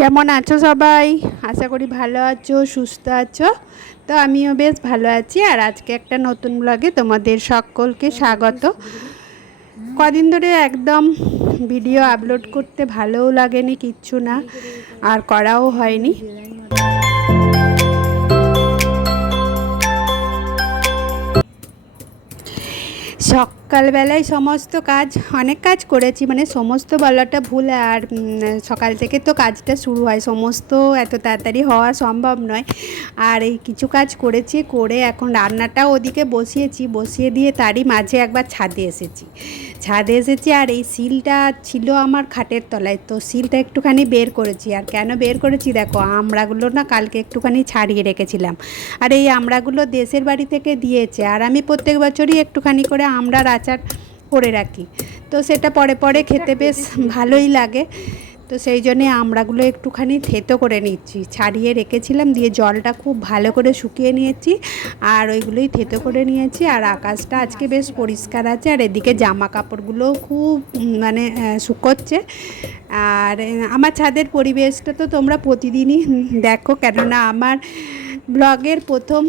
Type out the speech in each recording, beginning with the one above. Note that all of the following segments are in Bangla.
কেমন আছো সবাই? আশা করি ভালো আছো, সুস্থ আছো। তো আমিও বেশ ভালো আছি। আর আজকে একটা নতুন ব্লগে তোমাদের সকলকে স্বাগত। কদিন ধরে একদম ভিডিও আপলোড করতে ভালোও লাগেনি, কিচ্ছু না, আর করাও হয়নি। সকালবেলায় সমস্ত কাজ, অনেক কাজ করেছি, মানে সমস্ত বলাটা ভুল। আর সকাল থেকে তো কাজটা শুরু হয়, সমস্ত এত তাড়াতাড়ি হওয়া সম্ভব নয়। আর এই কিছু কাজ করেছি, করে এখন রান্নাটাও ওদিকে বসিয়েছি, বসিয়ে দিয়ে তারই মাঝে একবার ছাদে এসেছি। আর এই সিলটা ছিল আমার খাটের তলায়, তো সিলটা একটুখানি বের করেছি। আর কেন বের করেছি দেখো, আমড়াগুলো না কালকে একটুখানি ছাড়িয়ে রেখেছিলাম। আর এই আমড়াগুলো দেশের বাড়ি থেকে দিয়েছে, আর আমি প্রত্যেক বছরই একটুখানি করে আমড়ার আচার করে রাখি। তো সেটা পরে পরে খেতে বেশ ভালোই লাগে। তো সেই জন্যে আমড়াগুলো একটুখানি থেতো করে নিচ্ছি, ছাড়িয়ে রেখেছিলাম, দিয়ে জলটা খুব ভালো করে শুকিয়ে নিয়েছি, আর ওইগুলোই থেতো করে নিয়েছি। আর আকাশটা আজকে বেশ পরিষ্কার আছে, আর এদিকে জামা কাপড়গুলোও খুব মানে শুকোচ্ছে। আর আমার ছাদের পরিবেশটা তো তোমরা প্রতিদিনই দেখো, কেননা আমার ব্লগের প্রথম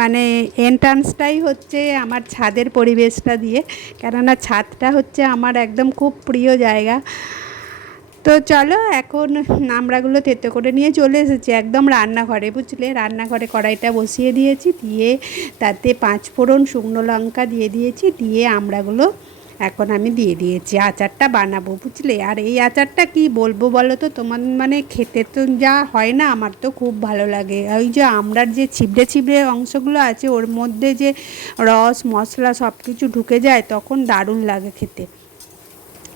মানে এন্ট্রান্সটাই হচ্ছে আমার ছাদের পরিবেশটা দিয়ে, কেননা ছাদটা হচ্ছে আমার একদম খুব প্রিয় জায়গা। তো চলো, এখন আমড়াগুলো থেতো করে নিয়ে চলে এসেছি একদম রান্নাঘরে, বুঝলে। রান্নাঘরে কড়াইটা বসিয়ে দিয়েছি, দিয়ে তাতে 5 ফোড়ন শুকনো লঙ্কা দিয়ে দিয়েছি, দিয়ে আমড়াগুলো এখন আমি দিয়ে দিয়েছি। আচারটা বানাবো, বুঝলে। আর এই আচারটা কি বলবো বলো তো তোমার, মানে খেতে তো যা হয় না, আমার তো খুব ভালো লাগে। ওই যে আমড়ার যে ছিবড়ে ছিবড়ে অংশগুলো আছে, ওর মধ্যে যে রস মশলা সব কিছু ঢুকে যায়, তখন দারুণ লাগে খেতে।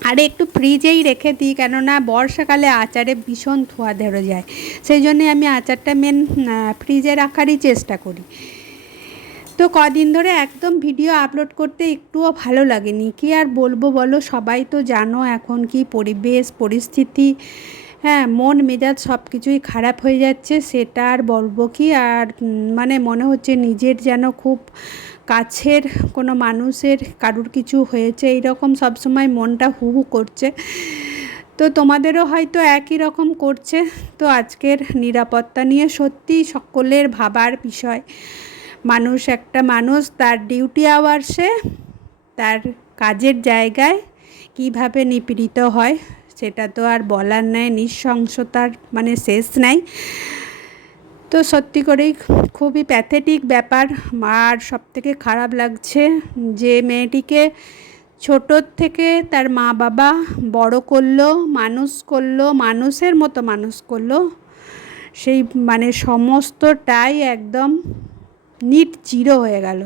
আর একটু ফ্রিজেই রেখে দিই, কেননা বর্ষাকালে আচারে ভীষণ ধোঁয়া ধরে যায়, সেই জন্যে আমি আচারটা ফ্রিজে রাখারই চেষ্টা করি। তো কদিন ধরে একদম ভিডিও আপলোড করতে একটুও ভালো লাগেনি, কি আর বলবো বলো। সবাই তো জানো এখন কি পরিবেশ পরিস্থিতি, হ্যাঁ, মন মেজাজ সব কিছুই খারাপ হয়ে যাচ্ছে, সেটা আর বলবো কি। আর মানে মনে হচ্ছে নিজের যেন খুব কাছের কোনো মানুষের কারুর কিছু হয়েছে, এইরকম সবসময় মনটা হু হু করছে। তো তোমাদেরও হয়তো একই রকম করছে। তো আজকের নিরাপত্তা নিয়ে সত্যি সকলের ভাবার বিষয়। একটা মানুষ তার ডিউটি আওয়ার্সে, তার কাজের জায়গায় কিভাবে নিপীড়িত হয়, সেটা তো আর বলার নেই, নৃশংসতার মানে শেষ নাই। তো সত্যি করেই খুবই প্যাথেটিক ব্যাপার। আর সবথেকে খারাপ লাগছে যে মেয়েটিকে ছোটোর থেকে তার মা বাবা বড় করলো, মানুষ করলো, মানুষের মতো মানুষ করলো, সেই মানে সমস্তটাই একদম নিট জিরো হয়ে গেল।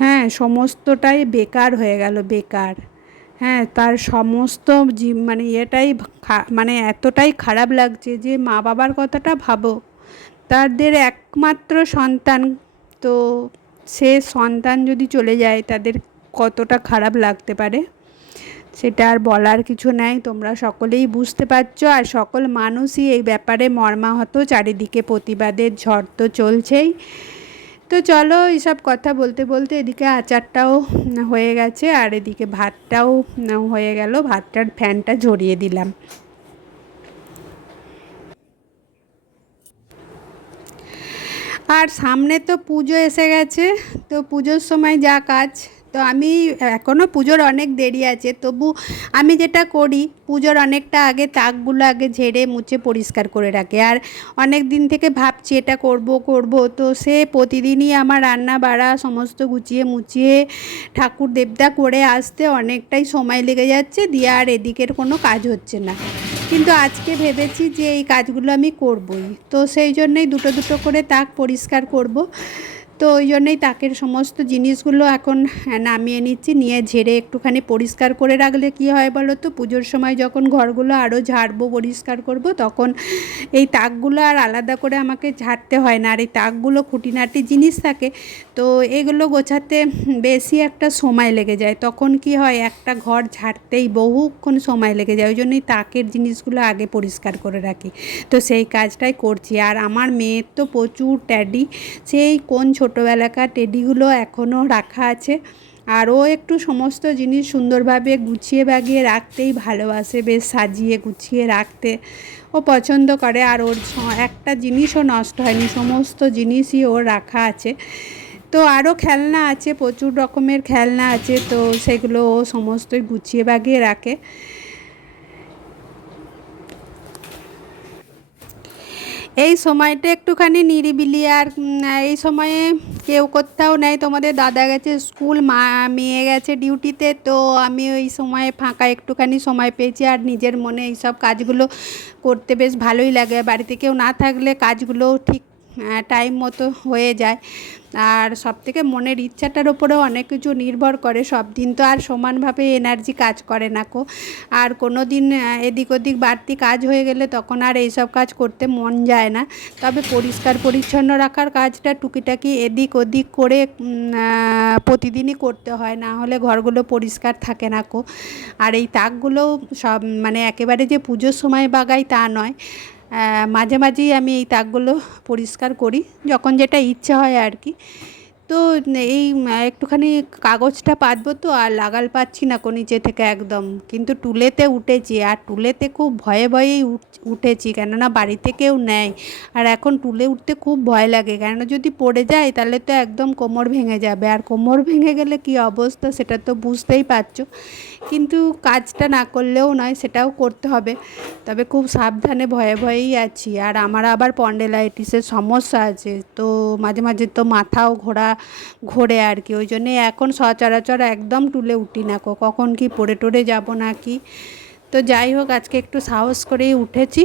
হ্যাঁ, সমস্তটাই বেকার হয়ে গেল, বেকার। হ্যাঁ, তার সমস্ত মানে এটাই মানে এতটাই খারাপ লাগছে যে মা বাবার কথাটা ভাবো, তাদের একমাত্র সন্তান, তো সে সন্তান যদি চলে যায় তাদের কতটা খারাপ লাগতে পারে, সেটা আর বলার কিছু নেই। তোমরা সকলেই বুঝতে পারছো, আর সকল মানুষই এই ব্যাপারে মর্মাহত। চারিদিকে প্রতিবাদের ঝড় তো চলছেই। তো চলো, এইসব কথা বলতে বলতে এদিকে আচারটাও হয়ে গেছে, আর এদিকে ভাতটাও হয়ে গেল। ভাতটার ফ্যানটা ঝরিয়ে দিলাম। আর সামনে তো পুজো এসে গেছে, তো পুজোর সময় যা কাজ, তো আমি এখনও পুজোর অনেক দেরি আছে, তবু আমি যেটা করি, পুজোর অনেকটা আগে তাকগুলো আগে ঝেড়ে মুছে পরিষ্কার করে রাখি। আর অনেক দিন থেকে ভাবছি এটা করব করব, তো সে প্রতিদিনই আমার রান্না বাড়া সমস্ত গুছিয়ে মুছিয়ে ঠাকুর দেবতা করে আসতে অনেকটাই সময় লেগে যাচ্ছে, দিয়ে আর এদিকের কোনো কাজ হচ্ছে না। কিন্তু আজকে ভেবেছি যে এই কাজগুলো আমি করবই, তো সেই জন্যই দুটো দুটো করে তাক পরিষ্কার করব। তো ওই জন্যই তাকের সমস্ত জিনিসগুলো এখন নামিয়ে নিচ্ছি, নিয়ে ঝেড়ে একটুখানি পরিষ্কার করে রাখলে কি হয় বলো তো, পুজোর সময় যখন ঘরগুলো আরও ঝাড়বো পরিষ্কার করব, তখন এই তাকগুলো আর আলাদা করে আমাকে ঝাড়তে হয় না। আর এই তাকগুলো খুঁটিনাটি জিনিস থাকে, তো এগুলো গোছাতে বেশি একটা সময় লেগে যায়, তখন কি হয় একটা ঘর ঝাড়তেই বহুক্ষণ সময় লেগে যায়। ওই জন্যই তাকের জিনিসগুলো আগে পরিষ্কার করে রাখি, তো সেই কাজটাই করছি। আর আমার মেয়ের তো প্রচুর ট্যাডি, সেই কোন ছোটোবেলাকার টেডিগুলো এখনও রাখা আছে। আর ও একটু সমস্ত জিনিস সুন্দরভাবে গুছিয়ে বাগিয়ে রাখতেই ভালোবাসে, বেশ সাজিয়ে গুছিয়ে রাখতে ও পছন্দ করে। আর ওর একটা জিনিসও নষ্ট হয়নি, সমস্ত জিনিসই ওর রাখা আছে। তো আরও খেলনা আছে, প্রচুর রকমের খেলনা আছে, তো সেগুলো ও সমস্তই গুছিয়ে বাগিয়ে রাখে। এই সময়টা একটুখানি নিরিবিলি, আর এই সময়ে কেউ কোথাও নেই। তোমাদের দাদা গেছে স্কুল, মেয়ে গেছে ডিউটিতে, তো আমি ওই সময়ে ফাঁকা একটুখানি সময় পেয়েছি। আর নিজের মনে এইসব কাজগুলো করতে বেশ ভালোই লাগে, বাড়িতে কেউ না থাকলে কাজগুলো ঠিক টাইম মতো হয়ে যায়। আর সবথেকে মনের ইচ্ছাটার ওপরেও অনেক কিছু নির্ভর করে, সব দিন তো আর সমানভাবে এনার্জি কাজ করে না কো। আর কোনো দিন এদিক ওদিক বাড়তি কাজ হয়ে গেলে তখন আর এইসব কাজ করতে মন যায় না। তবে পরিষ্কার পরিচ্ছন্ন রাখার কাজটা টুকিটাকি এদিক ওদিক করে প্রতিদিনই করতে হয়, না হলে ঘরগুলো পরিষ্কার থাকে না কো। আর এই তাকগুলো সব মানে একেবারে যে পুজোর সময় বাগাই তা নয়, মাঝে মাঝেই আমি এই তাকগুলো পরিষ্কার করি, যখন যেটা ইচ্ছে হয় আর কি। তো এই একটুখানি কাগজটা পাতবো তো, আর লাগাল পাচ্ছি না কো নিচে থেকে একদম, কিন্তু টুলেতে উঠেছি। আর টুলেতে খুব ভয়ে ভয়েই উঠেছি, কেননা বাড়িতে কেউ নেয়। আর এখন টুলে উঠতে খুব ভয় লাগে, কেননা যদি পড়ে যায় তাহলে তো একদম কোমর ভেঙে যাবে, আর কোমর ভেঙে গেলে কি অবস্থা সেটা তো বুঝতেই পারছো। কিন্তু কাজটা না করলেও নয়, সেটাও করতে হবে। তবে খুব সাবধানে ভয়ে ভয়েই আছি। আর আমার আবার স্পন্ডিলাইটিসের সমস্যা আছে, তো মাঝে মাঝে তো মাথাও ঘোরে আর কি। ওই জন্যে এখন সচরাচর একদম টুলে উঠি না কো, কখন কি পড়ে টড়ে যাবো না কি। তো যাই হোক, আজকে একটু সাহস করেই উঠেছি।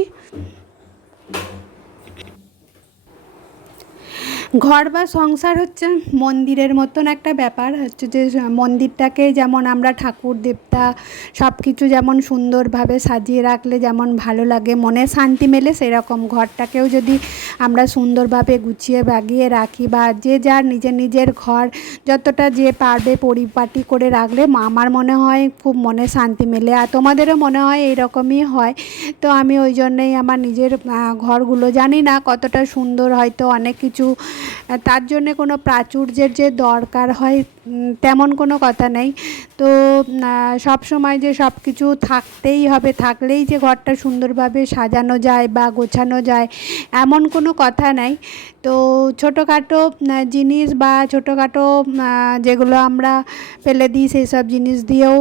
ঘর বা সংসার হচ্ছে মন্দিরের মতন একটা ব্যাপার, হচ্ছে যে মন্দিরটাকে যেমন আমরা ঠাকুর দেবতা সব কিছু যেমন সুন্দরভাবে সাজিয়ে রাখলে যেমন ভালো লাগে, মনে শান্তি মেলে, সেরকম ঘরটাকেও যদি আমরা সুন্দরভাবে গুছিয়ে বাগিয়ে রাখি, বা যে যার নিজের নিজের ঘর যতটা যে পারবে পরিপাটি করে রাখলে আমার মনে হয় খুব মনে শান্তি মেলে। আর তোমাদেরও মনে হয় এইরকমই হয়। তো আমি ওই জন্যেই আমার নিজের ঘরগুলো, জানি না কতটা সুন্দর, হয়তো অনেক কিছু তার জন্যে কোনো প্রাচুর্যের যে দরকার হয় তেমন কোনো কথা নেই। তো সব সময় যে সব কিছু থাকতেই হবে, থাকলেই যে ঘরটা সুন্দরভাবে সাজানো যায় বা গোছানো যায় এমন কোনো কথা নেই। তো ছোটোখাটো জিনিস বা ছোটোখাটো যেগুলো আমরা ফেলে দিই সেই সব জিনিস দিয়েও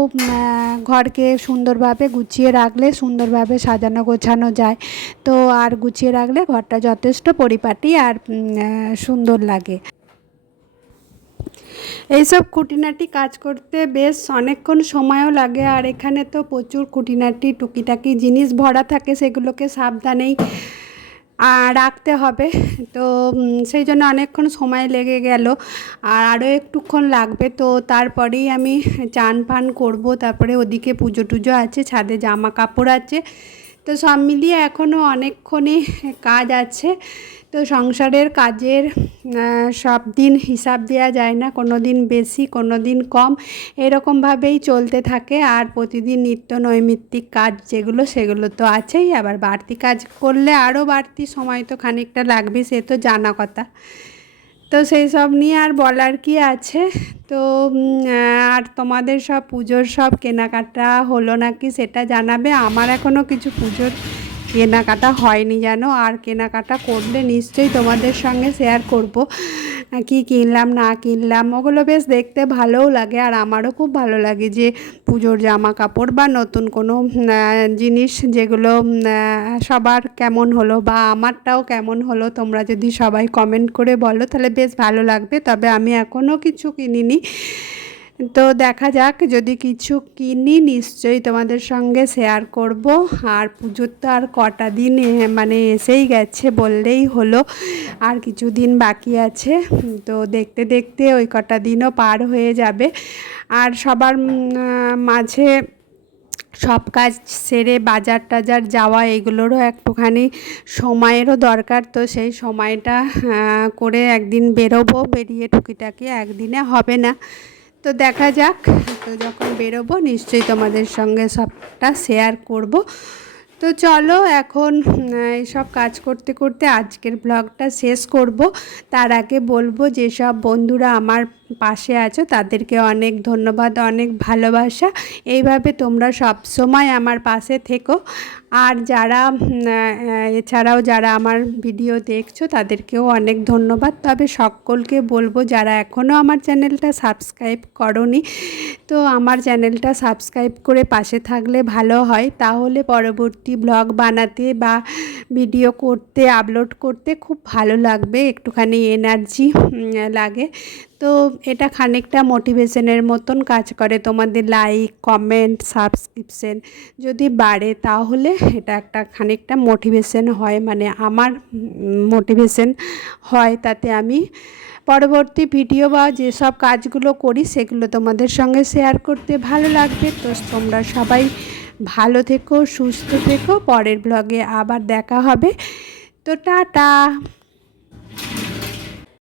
ঘরকে সুন্দরভাবে গুছিয়ে রাখলে সুন্দরভাবে সাজানো গোছানো যায়। তো আর গুছিয়ে রাখলে ঘরটা যথেষ্ট পরিপাটি আর সুন্দর লাগে। এইসব খুঁটিনাটি কাজ করতে বেশ অনেকক্ষণ সময়ও লাগে। আর এখানে তো প্রচুর খুঁটিনাটি টুকিটাকি জিনিস ভরা থাকে, সেগুলোকে সাবধানেই রাখতে হবে। তো সেই জন্য অনেকক্ষণ সময় লেগে গেল, আর আরও একটুক্ষণ লাগবে। তো তারপরেই আমি চান ফান করবো, তারপরে ওদিকে পুজো টুজো আছে, ছাদে জামা কাপড় আছে। তো সব মিলিয়ে এখনও অনেকক্ষণই কাজ আছে। তো সংসারের কাজের সব দিন হিসাব দেওয়া যায় না, কোনো দিন বেশি কোনো দিন কম, এরকমভাবেই চলতে থাকে। আর প্রতিদিন নিত্য নৈমিত্তিক কাজ যেগুলো সেগুলো তো আছেই, আবার বাড়তি কাজ করলে আরও বাড়তি সময় তো খানিকটা লাগবে, সে তো জানা কথা। তো সেই সব নিয়ে আর বলার কি আছে। তো আর তোমাদের সব পুজোর সব কেনাকাটা হলো নাকি সেটা জানাবে। আমার এখনও কিছু পুজোর কেনাকাটা হয়নি জানো, আর কেনাকাটা করলে নিশ্চয়ই তোমাদের সঙ্গে শেয়ার করব কি কিনলাম না কিনলাম। ওগুলো বেশ দেখতে ভালোও লাগে, আর আমারও খুব ভালো লাগে যে পুজোর জামা কাপড় বা নতুন কোনো জিনিস যেগুলো সবার কেমন হলো বা আমারটাও কেমন হলো, তোমরা যদি সবাই কমেন্ট করে বলো তাহলে বেশ ভালো লাগবে। তবে আমি এখনও কিছু কিনিনি, তো দেখা যাক, যদি কিছু কিনি নিশ্চয়ই তোমাদের সঙ্গে শেয়ার করব। আর পুজোর তো আর কটা দিন মানে এসেই গেছে বললেই হলো, আর কিছু দিন বাকি আছে। তো দেখতে দেখতে ওই কটা দিনও পার হয়ে যাবে। আর সবার মাঝে সব কাজ সেরে বাজার টাজার যাওয়া এগুলোরও একটুখানি সময়েরও দরকার। তো সেই সময়টা করে একদিন বেরোবো, বেরিয়ে টুকিটাকি একদিনে হবে না। তো দেখা যাক, তো যখন বেরোবো নিশ্চয়ই তোমাদের সঙ্গে সবটা শেয়ার করব। তো চলো এখন এইসব কাজ করতে করতে আজকের ব্লগটা শেষ করব। তার আগে বলবো যেসব বন্ধুরা আমার পাশে আছো তাদেরকে অনেক ধন্যবাদ, অনেক ভালোবাসা। এইভাবে তোমরা সব সময় আমার পাশে থেকো। আর যারা এছাড়াও যারা আমার ভিডিও দেখছো তাদেরকেও অনেক ধন্যবাদ। তবে সকলকে বলবো যারা এখনও আমার চ্যানেলটা সাবস্ক্রাইব করোনি, তো আমার চ্যানেলটা সাবস্ক্রাইব করে পাশে থাকলে ভালো হয়। তাহলে পরবর্তী ব্লগ বানাতে বা ভিডিও করতে, আপলোড করতে খুব ভালো লাগবে, একটুখানি এনার্জি লাগে। তো এটা খানিকটা মোটিভেশনের মতন কাজ করে। তোমাদের লাইক, কমেন্ট, সাবস্ক্রিপশন যদি বাড়ে তাহলে এটা একটা খানিকটা মোটিভেশন হয়, মানে আমার মোটিভেশন হয়। তাতে আমি পরবর্তী ভিডিও বা যেসব কাজগুলো করি সেগুলো তোমাদের সঙ্গে শেয়ার করতে ভালো লাগবে। তো তোমরা সবাই ভালো থেকো, সুস্থ থেকো। পরের ব্লগে আবার দেখা হবে। তো টাটা।